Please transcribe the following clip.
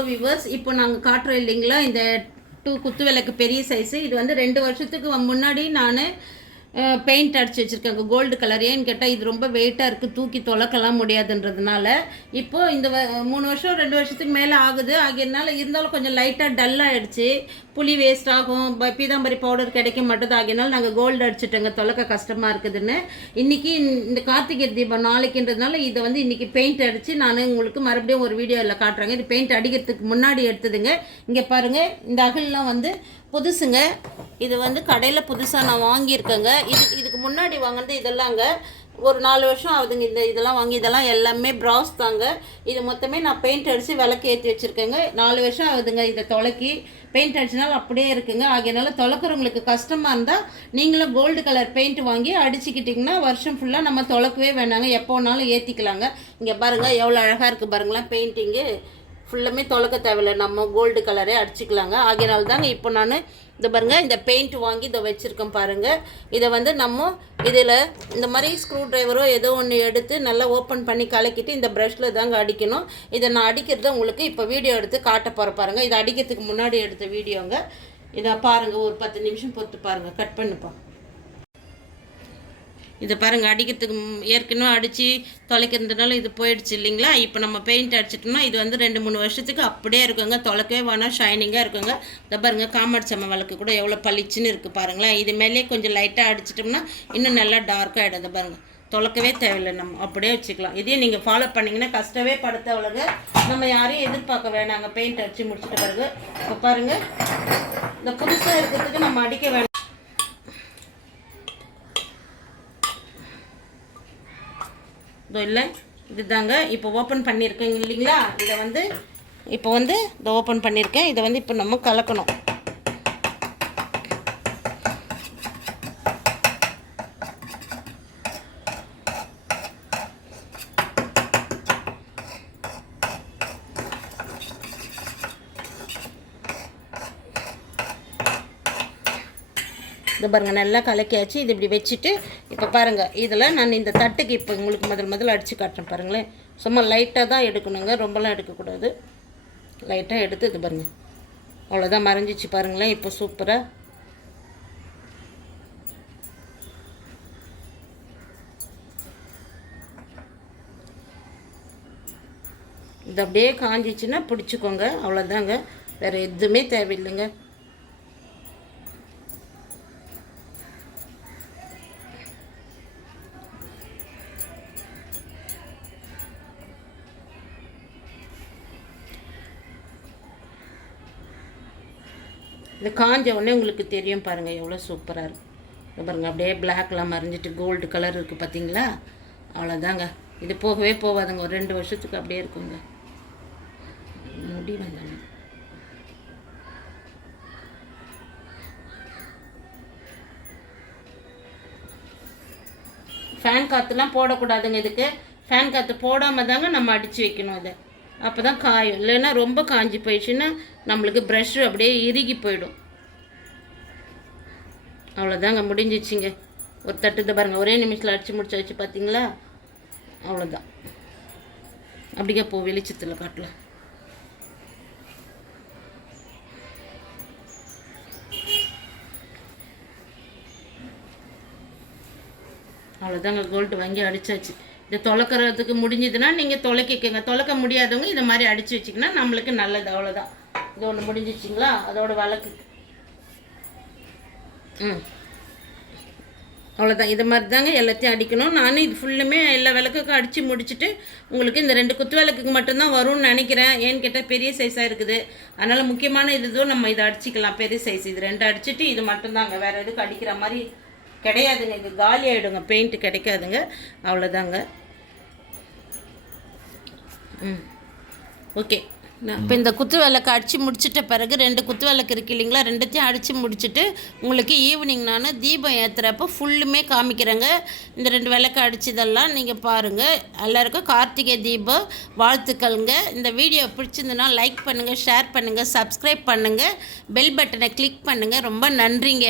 Hello viewers இப்போ நாங்கள் காட்டுறோம் இல்லைங்களா? இந்த டூ குத்து விளக்கு பெரிய சைஸு இது வந்து ரெண்டு வருஷத்துக்கு முன்னாடி நான் பெயிண்ட் அடிச்சு வச்சுருக்காங்க. கோல்டு கலர் ஏன்னு கேட்டால் இது ரொம்ப வெயிட்டாக இருக்குது தூக்கி தொலைக்கலாம் முடியாதுன்றதுனால. இப்போது இந்த வ- மூணு வருஷம் ரெண்டு வருஷத்துக்கு மேலே ஆகுது. ஆகியனால இருந்தாலும் கொஞ்சம் லைட்டாக டல்லாகிடுச்சு புளி வேஸ்ட் ஆகும். ப- பீதாம்பரி பவுடர் கிடைக்க மாட்டேது. ஆகியனால நாங்கள் கோல்டு அடிச்சிட்டோங்க. தொலைக்க கஷ்டமாக இருக்குதுன்னு. இன்றைக்கி இந்த கார்த்திகை தீபம் நாளைக்குன்றதுனால இதை வந்து இன்றைக்கி பெயிண்ட் அடித்து நான் உங்களுக்கு மறுபடியும் ஒரு வீடியோவில் காட்டுறேங்க. இது பெயிண்ட் அடிக்கிறதுக்கு முன்னாடி எடுத்ததுங்க. இங்கே பாருங்கள் இந்த அகல்லாம் வந்து புதுசுங்க. இது வந்து கடையில் புதுசாக நான் வாங்கியிருக்கேங்க. இது இதுக்கு முன்னாடி வாங்கினது இதெல்லாங்க. ஒரு நாலு வருஷம் ஆகுதுங்க இந்த இதெல்லாம் வாங்கி இதெல்லாம் எல்லாமே ப்ராஸ் தாங்க. இது மொத்தமே நான் பெயிண்ட் அடித்து விளக்கு ஏற்றி வச்சுருக்கேங்க. நாலு வருஷம் ஆகுதுங்க இதை தொலைக்கி. பெயிண்ட் அடிச்சினாலும் அப்படியே இருக்குங்க. ஆகையனால தொலைக்கிறவங்களுக்கு கஷ்டமாக இருந்தால் நீங்களும் கோல்டு கலர் பெயிண்ட் வாங்கி அடிச்சுக்கிட்டிங்கன்னா வருஷம் ஃபுல்லாக நம்ம தொலைக்கவே வேணாங்க. எப்போ வேணாலும் ஏற்றிக்கலாங்க இங்கே பாருங்கள் எவ்வளோ அழகாக இருக்குது பாருங்களேன் பெயிண்டிங்கு ஃபுல்லாமே தொலைக்க தேவையில்லை. நம்ம கோல்டு கலரே அடிச்சுக்கலாங்க. ஆகையினால தாங்க இப்போ நான் இந்த பாருங்க இந்த பெயிண்ட் வாங்கி இதை வச்சுருக்கேன் பாருங்கள் இதை வந்து நம்ம இதில் இந்த மாதிரி ஸ்க்ரூ டிரைவரோ ஏதோ ஒன்று எடுத்து நல்லா ஓப்பன் பண்ணி கலக்கிட்டு இந்த ப்ரஷில் தாங்க அடிக்கணும். இதை நான் அடிக்கிறத உங்களுக்கு இப்போ வீடியோ எடுத்து காட்ட போகிற பாருங்கள் இதை அடிக்கிறதுக்கு முன்னாடி எடுத்த வீடியோங்க இதை பாருங்கள் ஒரு பத்து நிமிஷம் பொறுத்து பாருங்கள் கட் பண்ணுப்பா இதை பாருங்கள் அடிக்கிறதுக்கு ஏற்கனவே அடித்து தொலைக்கிறதுனால இது போயிடுச்சு இல்லைங்களா? இப்போ நம்ம பெயிண்ட் அடிச்சிட்டோம்னா இது வந்து ரெண்டு மூணு வருஷத்துக்கு அப்படியே இருக்குங்க. தொலைக்கவே வேணாம் ஷைனிங்காக இருக்குங்க. இதை பாருங்க காமாட்சி சம்ம வழக்கு கூட எவ்வளோ பளிச்சுன்னு இருக்குது பாருங்களேன். இது மேலே கொஞ்சம் லைட்டாக அடிச்சிட்டோம்னா இன்னும் நல்லா டார்க்காக ஆகிடும் இதை பாருங்கள் தொலைக்கவே தேவையில்லை நம்ம. அப்படியே வச்சுக்கலாம். இதையும் நீங்கள் ஃபாலோ பண்ணிங்கன்னா கஷ்டமே படுத்த அவ்வளோங்க நம்ம யாரையும் எதிர்பார்க்க வேணாங்க பெயிண்ட் அடித்து முடிச்சிட்ட பிறகு. இப்போ பாருங்கள் இந்த புதுசாக இருக்கிறதுக்கு நம்ம அடிக்க வேணாம். இதோ இல்லை இதுதாங்க. இப்போ ஓப்பன் பண்ணியிருக்கேங்க இல்லைங்களா? இதை வந்து இப்போ வந்து இதை ஓப்பன் பண்ணியிருக்கேன். இதை வந்து இப்போ நம்ம கலக்கணும். இது பாருங்கள் நல்லா கலக்கியாச்சு. இது இப்படி வச்சுட்டு இப்போ பாருங்கள் இதில் நான் இந்த தட்டுக்கு இப்போ உங்களுக்கு முதல் முதல்ல அடித்து காட்டுறேன் பாருங்களேன். சும்மா லைட்டாக தான் எடுக்கணுங்க ரொம்பலாம் எடுக்கக்கூடாது. லைட்டாக எடுத்து இது பாருங்கள் அவ்வளோதான் மறைஞ்சிச்சு பாருங்களேன் இப்போ சூப்பராக இது அப்படியே காஞ்சிச்சுன்னா பிடிச்சிக்கோங்க அவ்வளோதாங்க வேறு எதுவுமே தேவையில்லைங்க. இது காஞ்ச உடனே உங்களுக்கு தெரியும் பாருங்கள் எவ்வளோ சூப்பராக இருக்கும் பாருங்கள் அப்படியே பிளாக்லாம் மறைஞ்சிட்டு கோல்டு கலர் இருக்குது பார்த்தீங்களா அவ்வளோதாங்க இது போகவே போகாதுங்க ஒரு ரெண்டு வருஷத்துக்கு அப்படியே இருக்குங்க. முடி வந்தாங்க ஃபேன் காற்றுலாம் போடக்கூடாதுங்க இதுக்கு. ஃபேன் காற்று போடாமல் தாங்க நம்ம அடித்து வைக்கணும் இதை. அப்போ தான் காயும் இல்லைன்னா ரொம்ப காஞ்சி போயிடுச்சுன்னா நம்மளுக்கு ப்ரஷ்ஷு அப்படியே இறுகி போயிடும். அவ்வளோதாங்க முடிஞ்சிச்சுங்க. ஒரு தட்டுது பாருங்கள் ஒரே நிமிஷத்தில் அடித்து முடிச்சு வச்சு பார்த்தீங்களா அவ்வளோதான் அப்படியே போ வெளிச்சத்தில் காட்டலாம். அவ்வளோதாங்க கோல்டு வாங்கி அடிச்சாச்சு. இதை தொலைக்கிறதுக்கு முடிஞ்சதுன்னா நீங்கள் தொலைக்கிக்கங்க. தொலைக்க முடியாதவங்க இதை மாதிரி அடித்து வச்சிங்கன்னா நம்மளுக்கு நல்லது அவ்வளோதான் இது ஒன்று முடிஞ்சிச்சிங்களா அதோட வழக்கு. ம். அவ்வளோதான் இது மாதிரி தாங்க எல்லாத்தையும் அடிக்கணும். நானும் இது ஃபுல்லுமே எல்லா விளக்குக்கும் அடித்து முடிச்சுட்டு உங்களுக்கு இந்த ரெண்டு குத்து விளக்குக்கு மட்டும்தான் வரும்னு நினைக்கிறேன். ஏன்னு கேட்டால் பெரிய சைஸாக இருக்குது. அதனால் முக்கியமான இது நம்ம இதை அடிச்சிக்கலாம். பெரிய சைஸ் இது ரெண்டு அடிச்சுட்டு இது மட்டும்தாங்க. வேறு எதுக்கு அடிக்கிற மாதிரி கிடையாதுங்க. இது காலி ஆகிடுங்க பெயிண்ட் கிடைக்காதுங்க. அவ்வளோதாங்க ம். ஓகே. இப்போ இந்த குத்து விளக்கு அடித்து முடிச்சிட்ட பிறகு ரெண்டு குத்து விளக்கு இருக்கு இல்லைங்களா? ரெண்டுத்தையும் அடித்து முடிச்சுட்டு உங்களுக்கு ஈவினிங் நான் தீபம் ஏற்றுறப்போ ஃபுல்லுமே காமிக்கிறேங்க. இந்த ரெண்டு விளக்கு அடிச்சதெல்லாம் நீங்கள் பாருங்கள் எல்லாருக்கும் கார்த்திகை தீபம் வாழ்த்துக்கள்ங்க. இந்த வீடியோ பிடிச்சிருந்துன்னா லைக் பண்ணுங்கள் ஷேர் பண்ணுங்கள் சப்ஸ்கிரைப் பண்ணுங்கள் பெல் பட்டனை கிளிக் பண்ணுங்கள் ரொம்ப நன்றிங்க.